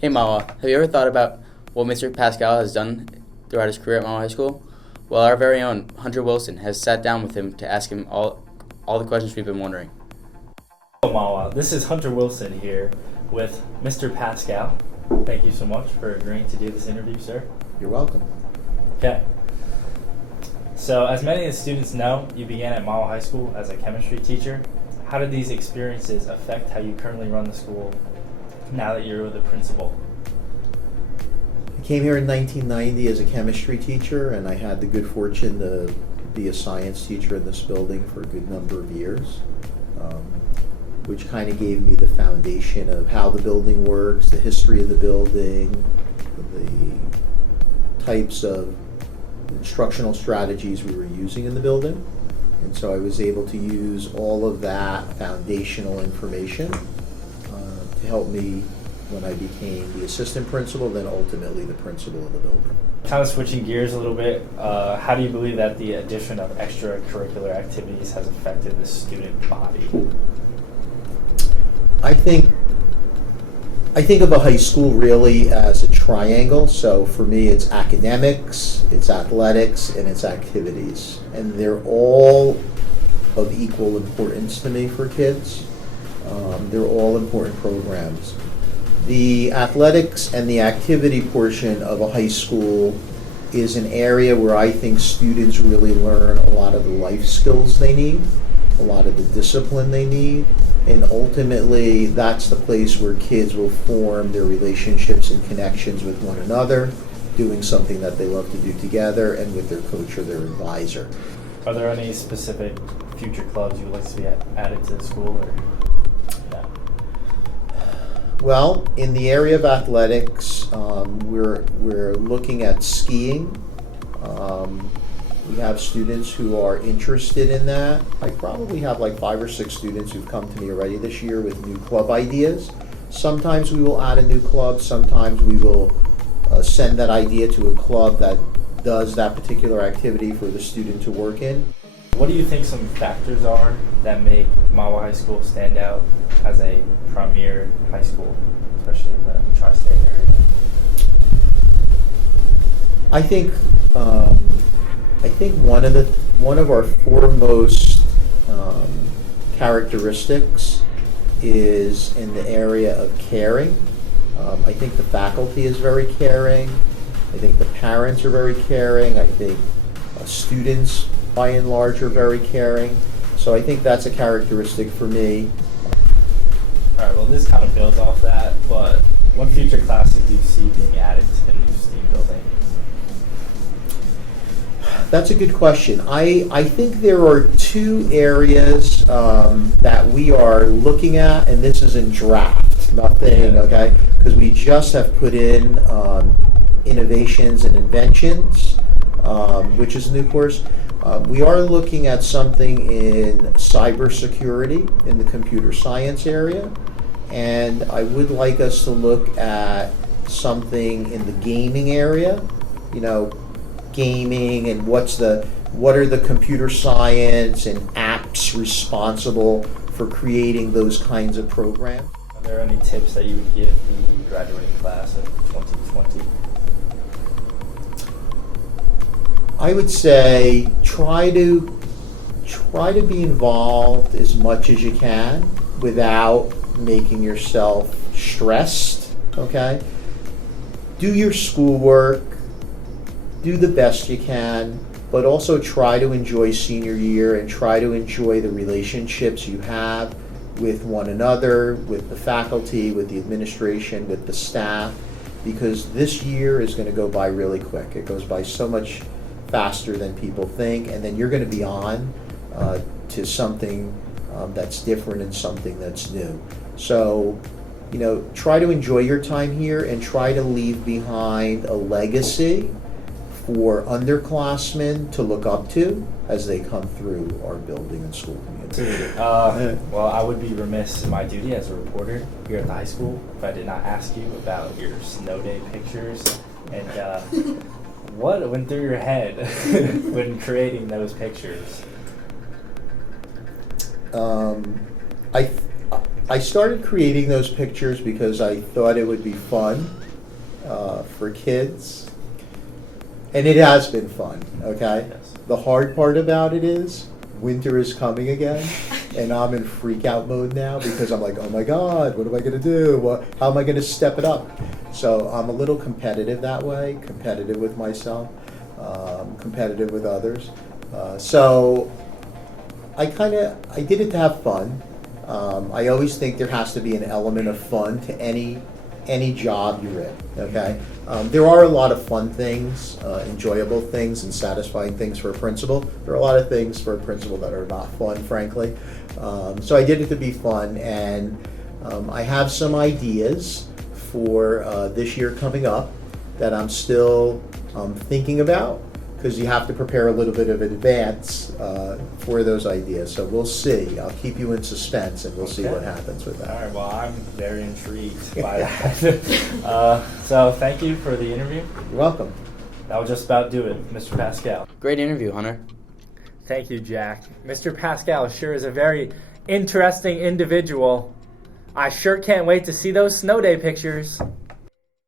Hey Mawa, have you ever thought about what Mr. Pascal has done throughout his career at Mawa High School? Well, our very own Hunter Wilson has sat down with him to ask him all the questions we've been wondering. Hello, Mawa. This is Hunter Wilson here with Mr. Pascale. Thank you so much for agreeing to do this interview, sir. You're welcome. Okay. So, as many of the students know, you began at Mawa High School as a chemistry teacher. How did these experiences affect how you currently run the school now that you're the principal? I came here in 1990 as a chemistry teacher, and I had the good fortune to be a science teacher in this building for a good number of years, which kind of gave me the foundation of how the building works, the history of the building, the types of instructional strategies we were using in the building. And so I was able to use all of that foundational information to help me when I became the assistant principal, then ultimately the principal of the building. Kind of switching gears a little bit, how do you believe that the addition of extracurricular activities has affected the student body? I think of a high school really as a triangle. So for me, it's academics, it's athletics, and it's activities. And they're all of equal importance to me for kids. They're all important programs. The athletics and the activity portion of a high school is an area where I think students really learn a lot of the life skills they need, a lot of the discipline they need, and ultimately that's the place where kids will form their relationships and connections with one another, doing something that they love to do together, and with their coach or their advisor. Are there any specific future clubs you would like to see added to the school, or no? Well, in the area of athletics, we're looking at skiing. We have students who are interested in that. I probably have like 5 or 6 students who've come to me already this year with new club ideas. Sometimes we will add a new club. Sometimes we will send that idea to a club that does that particular activity for the student to work in. What do you think some factors are that make Mawa High School stand out as a premier high school, especially in the tri-state area? I think one of our foremost characteristics is in the area of caring. I think the faculty is very caring. I think the parents are very caring. I think students, by and large, are very caring. So I think that's a characteristic for me. All right, well, this kind of builds off that, but what future classes do you see being added to the new STEAM building? That's a good question. I think there are 2 areas that we are looking at, and this is in draft, nothing, okay? Because we just have put in innovations and inventions, which is a new course. We are looking at something in cybersecurity in the computer science area, and I would like us to look at something in the gaming area, gaming, and what are the computer science and apps responsible for creating those kinds of programs. Are there any tips that you would give the graduating class of 2020? I would say try to be involved as much as you can without making yourself stressed, okay? Do your schoolwork, do the best you can, but also try to enjoy senior year and try to enjoy the relationships you have with one another, with the faculty, with the administration, with the staff, because this year is going to go by really quick. It goes by so much faster than people think, and then you're going to be on to something that's different and something that's new. So, try to enjoy your time here and try to leave behind a legacy for underclassmen to look up to as they come through our building and school community. Well, I would be remiss in my duty as a reporter here at the high school if I did not ask you about your snow day pictures and what went through your head when creating those pictures. I started creating those pictures because I thought it would be fun for kids. And it has been fun, okay? Yes. The hard part about it is winter is coming again, and I'm in freak out mode now because I'm like, oh my God, what am I going to do? How am I going to step it up? So I'm a little competitive that way, competitive with myself, competitive with others. So I did it to have fun. I always think there has to be an element of fun to any job you're in, okay? There are a lot of fun things, enjoyable things, and satisfying things for a principal. There are a lot of things for a principal that are not fun, frankly. So I did it to be fun, and I have some ideas for this year coming up that I'm still thinking about, because you have to prepare a little bit of advance for those ideas. So we'll see. I'll keep you in suspense, and we'll see what happens with that. All right, well, I'm very intrigued by that. So thank you for the interview. You're welcome. That will just about do it, Mr. Pascale. Great interview, Hunter. Thank you, Jack. Mr. Pascale sure is a very interesting individual. I sure can't wait to see those snow day pictures.